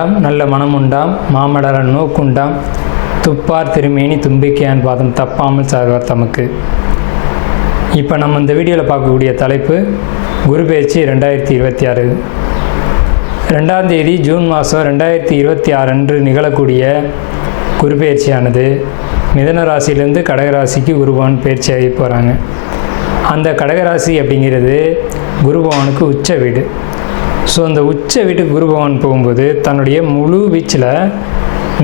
வேண்டாம் நல்ல மனம் உண்டாம் மாமலர நோக்குண்டாம் துப்பார் திருமேனி தும்பிக்கையான் பாதம் தப்பாமல் சார்வார் தமக்கு. இப்போ நம்ம இந்த வீடியோவில் பார்க்கக்கூடிய தலைப்பு குரு பெயர்ச்சி 2026. 2ஆம் தேதி ஜூன் மாதம் 2026 அன்று நிகழக்கூடிய குரு பெயர்ச்சியானது மிதுன ராசியிலேருந்து கடகராசிக்கு குருபவன் பெயர்ச்சியாகி போகிறாங்க. அந்த கடகராசி அப்படிங்கிறது குருபவனுக்கு உச்ச வீடு. ஸோ அந்த உச்ச வீட்டுக்கு குருபவன் போகும்போது தன்னுடைய முழு வீச்சில்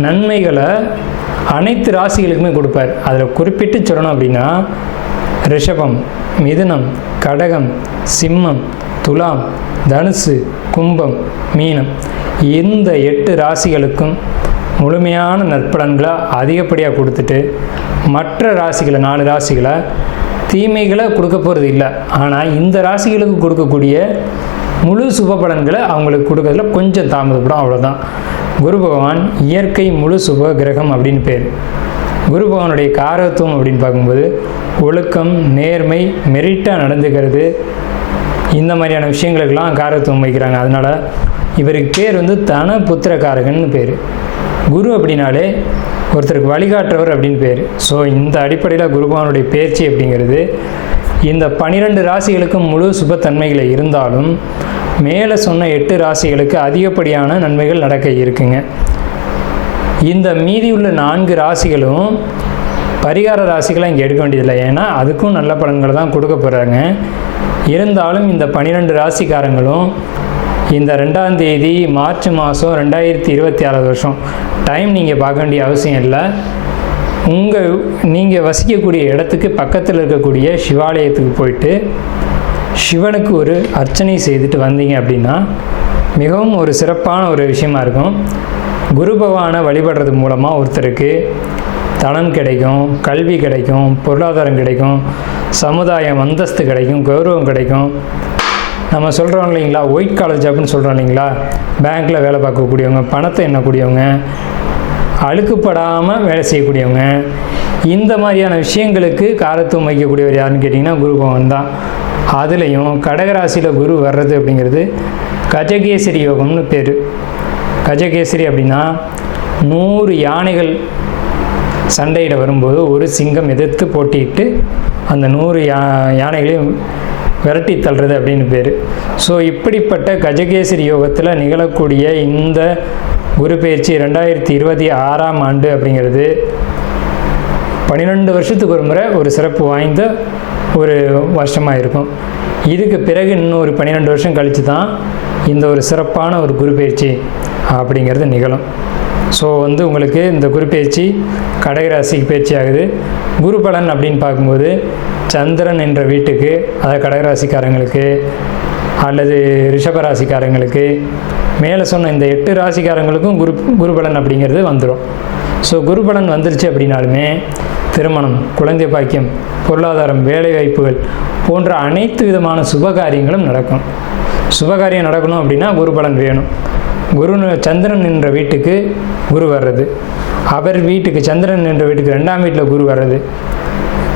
நன்மைகளை அனைத்து ராசிகளுக்குமே கொடுப்பார். அதில் குறிப்பிட்டு சொல்லணும் அப்படின்னா ரிஷபம், மிதுனம், கடகம், சிம்மம், துலாம், தனுசு, கும்பம், மீனம் இந்த 8 ராசிகளுக்கும் முழுமையான நற்பலன்களை அதிகப்படியாக கொடுத்துட்டு மற்ற ராசிகளை 4 ராசிகளை தீமைகளை கொடுக்க போகிறது இல்லை. ஆனால் இந்த ராசிகளுக்கு கொடுக்கக்கூடிய முழு சுப பலன்களை அவங்களுக்கு கொடுக்கறதுல கொஞ்சம் தாமதப்படும், அவ்வளோதான். குரு பகவான் இயற்கை முழு சுப கிரகம் அப்படின்னு பேர். குரு பகவானுடைய காரகத்துவம் அப்படின்னு பார்க்கும்போது ஒழுக்கம், நேர்மை, மெரிட்டாக நடந்துக்கிறது, இந்த மாதிரியான விஷயங்களுக்கெல்லாம் காரகத்துவம் வைக்கிறாங்க. அதனால் இவருக்கு பேர் வந்து தன புத்திரக்காரகன்னு பேர். குரு அப்படின்னாலே ஒருத்தருக்கு வழிகாட்டுறவர் அப்படின்னு பேர். ஸோ இந்த அடிப்படையில் குருபகவானுடைய பெயர்ச்சி அப்படிங்கிறது இந்த 12 ராசிகளுக்கும் முழு சுபத்தன்மைகளை இருந்தாலும் மேலே சொன்ன 8 ராசிகளுக்கு அதிகப்படியான நன்மைகள் நடக்க இருக்குங்க. இந்த மீதி உள்ள 4 ராசிகளும் பரிகார ராசிகளை இங்கே எடுக்க வேண்டியதில்லை, ஏன்னா அதுக்கும் நல்ல பலன்களை தான் கொடுக்க போகிறாங்க. இருந்தாலும் இந்த 12 ராசிக்காரங்களும் இந்த 2ஆம் தேதி மார்ச் மாதம் 2026 வருஷம் டைம் நீங்கள் பார்க்க வேண்டிய அவசியம் இல்லை. நீங்கள் வசிக்கக்கூடிய இடத்துக்கு பக்கத்தில் இருக்கக்கூடிய சிவாலயத்துக்கு போயிட்டு சிவனுக்கு ஒரு அர்ச்சனை செய்துட்டு வந்தீங்க அப்படின்னா மிகவும் ஒரு சிறப்பான ஒரு விஷயமா இருக்கும். குரு பகவானை வழிபடுறது மூலமாக ஒருத்தருக்கு தனம் கிடைக்கும், கல்வி கிடைக்கும், பொருளாதாரம் கிடைக்கும், சமுதாயம் அந்தஸ்து கிடைக்கும், கௌரவம் கிடைக்கும். நம்ம சொல்கிறோம் இல்லைங்களா, ஒயிட் காலர் ஜாப்னு சொல்கிறோம் இல்லைங்களா, பேங்க்கில் வேலை பார்க்கக்கூடியவங்க, பணத்தை எண்ணக்கூடியவங்க, அழுக்குப்படாமல் வேலை செய்யக்கூடியவங்க, இந்த மாதிரியான விஷயங்களுக்கு காரத்துவம் வைக்கக்கூடியவர் யாருன்னு கேட்டிங்கன்னா குரு பகவான் தான். அதுலேயும் கடகராசியில் குரு வர்றது அப்படிங்கிறது கஜகேசரி யோகம்னு பேர். கஜகேசரி அப்படின்னா 100 யானைகள் சண்டையிட வரும்போது ஒரு சிங்கம் எதிர்த்து போட்டிட்டு அந்த 100 யானைகளையும் விரட்டி தள்ளுறது அப்படின்னு பேர். ஸோ இப்படிப்பட்ட கஜகேசரி யோகத்தில் நிகழக்கூடிய இந்த குரு பெயர்ச்சி 2026ஆம் ஆண்டு அப்படிங்கிறது 12 வருஷத்துக்கு ஒரு முறை ஒரு சிறப்பு வாய்ந்த ஒரு வருஷமாக இருக்கும். இதுக்கு பிறகு இன்னொரு 12 வருஷம் கழித்து தான் இந்த ஒரு சிறப்பான ஒரு குரு பெயர்ச்சி அப்படிங்கிறது நிகழும். ஸோ வந்து உங்களுக்கு இந்த குரு பெயர்ச்சி கடகராசிக்கு பயிற்சி ஆகுது. குரு பலன் அப்படின்னு பார்க்கும்போது சந்திரன் என்ற வீட்டுக்கு, அதாவது கடகராசிக்காரங்களுக்கு அல்லது ரிஷபராசிக்காரங்களுக்கு, மேலே சொன்ன இந்த 8 ராசிக்காரங்களுக்கும் குரு பலன் அப்படிங்கிறது வந்துடும். ஸோ குரு பலன் வந்துருச்சு அப்படின்னாலுமே திருமணம், குழந்தை பாக்கியம், பொருளாதாரம், வேலைவாய்ப்புகள் போன்ற அனைத்து விதமான சுபகாரியங்களும் நடக்கும். சுபகாரியம் நடக்கணும் அப்படின்னா குரு பலன் வேணும். சந்திரன் என்ற வீட்டுக்கு குரு வர்றது, அவர் வீட்டுக்கு சந்திரன் என்ற வீட்டுக்கு 2ஆம் வீட்டில் குரு வர்றது,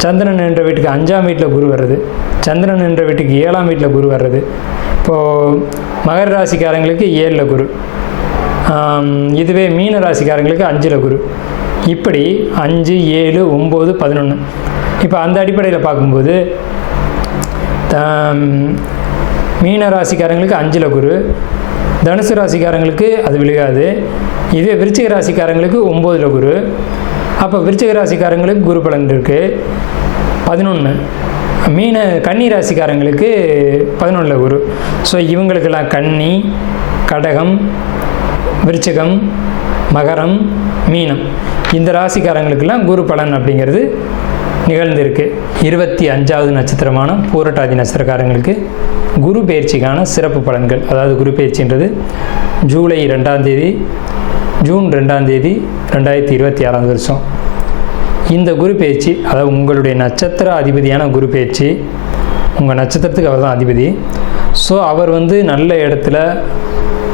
சந்திரன் என்ற வீட்டுக்கு 5ஆம் வீட்டில் குரு வர்றது, சந்திரன் என்ற வீட்டுக்கு 7ஆம் வீட்டில் குரு வர்றது. இப்போது மகர ராசிக்காரங்களுக்கு 7ல் குரு, இதுவே மீன ராசிக்காரங்களுக்கு 5ல் குரு, இப்படி 5, 7, 9, 11. இப்போ அந்த அடிப்படையில் பார்க்கும்போது மீன ராசிக்காரங்களுக்கு 5ல் குரு, தனுசு ராசிக்காரங்களுக்கு அது விழுகாது. இதுவே விருச்சிக ராசிக்காரங்களுக்கு 9ல் குரு. அப்போ விருச்சிக ராசிக்காரங்களுக்கு குரு பலன் இருக்குது 11. கன்னி ராசிக்காரங்களுக்கு 11ல் குரு. ஸோ இவங்களுக்கெல்லாம் கன்னி, கடகம், விருச்சிகம், மகரம், மீனம் இந்த ராசிக்காரங்களுக்கெல்லாம் குரு பலன் அப்படிங்கிறது நிகழ்ந்திருக்கு. 25வது நட்சத்திரமான பூரட்டாதி நட்சத்திரக்காரங்களுக்கு குரு பெயர்ச்சிக்கான சிறப்பு பலன்கள், அதாவது குரு பெயர்ச்சின்றது ஜூன் 2ஆம் தேதி 2026 வருஷம். இந்த குரு பெயர்ச்சி, அதாவது உங்களுடைய நட்சத்திர அதிபதியான குரு பெயர்ச்சி, உங்கள் நட்சத்திரத்துக்கு அவர் தான் அதிபதி. ஸோ அவர் வந்து நல்ல இடத்துல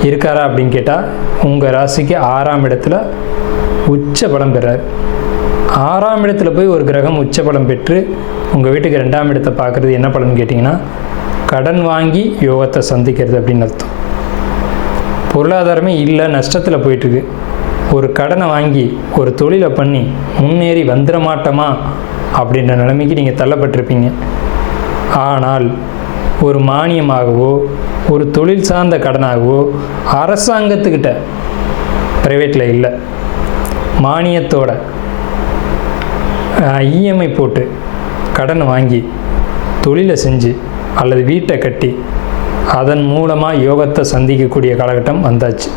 இருக்காரா அப்படின்னு கேட்டால் உங்கள் ராசிக்கு 6ஆம் இடத்துல உச்ச பலம் பெறார். 6ஆம் இடத்துல போய் ஒரு கிரகம் உச்ச பலம் பெற்று உங்கள் வீட்டுக்கு 2ஆம் இடத்தை பார்க்குறது என்ன பலன் கேட்டிங்கன்னா கடன் வாங்கி யோகத்தை சந்திக்கிறது அப்படின்னு அர்த்தம். பொருளாதாரமே இல்லை, நஷ்டத்தில் போயிட்டுருக்கு. ஒரு கடனை வாங்கி ஒரு தொழிலை பண்ணி முன்னேறி வந்துட மாட்டோமா அப்படின்ற நிலைமைக்கு நீங்கள் தள்ளப்பட்டிருப்பீங்க. ஆனால் ஒரு மானியமாகவோ ஒரு தொழில் சார்ந்த கடனாகவோ அரசாங்கத்துக்கிட்ட, ப்ரைவேட்டில் இல்லை, மானியத்தோட இஎம்ஐ போட்டு கடன் வாங்கி தொழிலை செஞ்சு அல்லது வீட்டை கட்டி அதன் மூலமாக யோகத்தை சந்திக்கக்கூடிய காலகட்டம் வந்தாச்சு.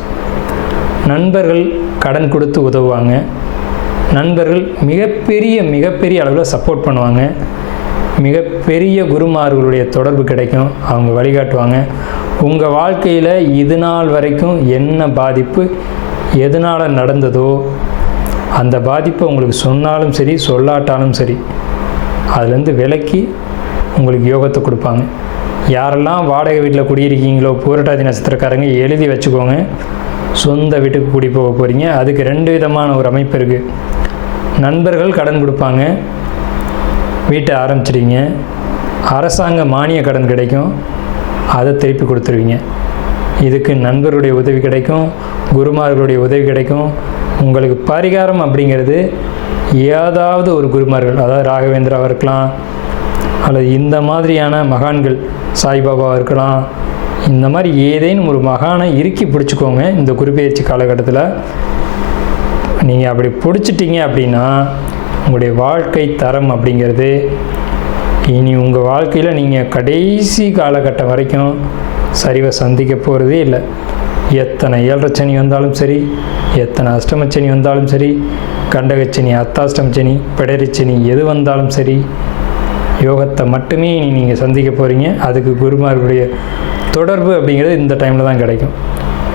நண்பர்கள் கடன் கொடுத்து உதவுவாங்க. நண்பர்கள் மிகப்பெரிய அளவில் சப்போர்ட் பண்ணுவாங்க. மிகப்பெரிய குருமார்களுடைய தொடர்பு கிடைக்கும். அவங்க வழிகாட்டுவாங்க. உங்கள் வாழ்க்கையில் இது நாள் வரைக்கும் என்ன பாதிப்பு எதனால் நடந்ததோ அந்த பாதிப்பை உங்களுக்கு சொன்னாலும் சரி சொல்லாட்டாலும் சரி அதுலேருந்து விலக்கி உங்களுக்கு யோகத்தை கொடுப்பாங்க. யாரெல்லாம் வாடகை வீட்டில் குடியிருக்கீங்களோ பூரட்டாதி நட்சத்திரக்காரங்க எழுதி வச்சுக்கோங்க. சொந்த வீட்டுக்கு குடி போக போகிறீங்க. அதுக்கு 2 விதமான ஒரு அமைப்பு இருக்குது. நண்பர்கள் கடன் கொடுப்பாங்க, வீட்டை ஆரம்பிச்சிடுவீங்க. அரசாங்க மானிய கடன் கிடைக்கும், அதை திருப்பி கொடுத்துருவீங்க. இதுக்கு நண்பர்களுடைய உதவி கிடைக்கும், குருமார்களுடைய உதவி கிடைக்கும். உங்களுக்கு பரிகாரம் அப்படிங்கிறது ஏதாவது ஒரு குருமார்கள், அதாவது ராகவேந்திராவாக இருக்கலாம், அல்லது இந்த மாதிரியான மகான்கள் சாய்பாபாவாக இருக்கலாம். இந்த மாதிரி ஏதேனும் ஒரு மகானை இறுக்கி பிடிச்சிக்கோங்க. இந்த குருபெயர்ச்சி காலகட்டத்தில் நீங்கள் அப்படி பிடிச்சிட்டிங்க அப்படின்னா உங்களுடைய வாழ்க்கை தரம் அப்படிங்கிறது இனி உங்கள் வாழ்க்கையில் நீங்கள் கடைசி காலகட்டம் வரைக்கும் சரிவை சந்திக்க போகிறதே இல்லை. எத்தனை 7.5 சனி வந்தாலும் சரி, எத்தனை அஷ்டமச்சனி வந்தாலும் சரி, கண்டகச்சனி, அர்த்தாஷ்டமச்சனி, பிடரிச்சனி எது வந்தாலும் சரி, யோகத்தை மட்டுமே நீங்கள் சந்திக்க போகிறீங்க. அதுக்கு குருமார்களுடைய தொடர்பு அப்படிங்கிறது இந்த டைமில் தான் கிடைக்கும்.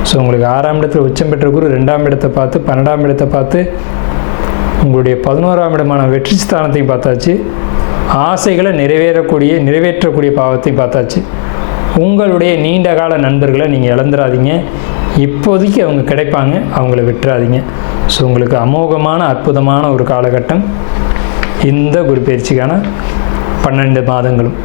ஸோ உங்களுக்கு 6ஆம் இடத்துல உச்சம் பெற்ற குரு 2ஆம் இடத்தை பார்த்து 12ஆம் இடத்தை பார்த்து உங்களுடைய 11ஆம் இடமான வெற்றி ஸ்தானத்தையும் பார்த்தாச்சு. ஆசைகளை நிறைவேற்றக்கூடிய பாவத்தையும் பார்த்தாச்சு. உங்களுடைய நீண்ட கால நண்பர்களை நீங்கள் இழந்துடாதீங்க. இப்போதைக்கு அவங்க கிடைப்பாங்க, அவங்கள விட்டுறாதீங்க. ஸோ உங்களுக்கு அமோகமான அற்புதமான ஒரு காலகட்டம் இந்த குரு பயிற்சிக்கான 12 மாதங்களும்.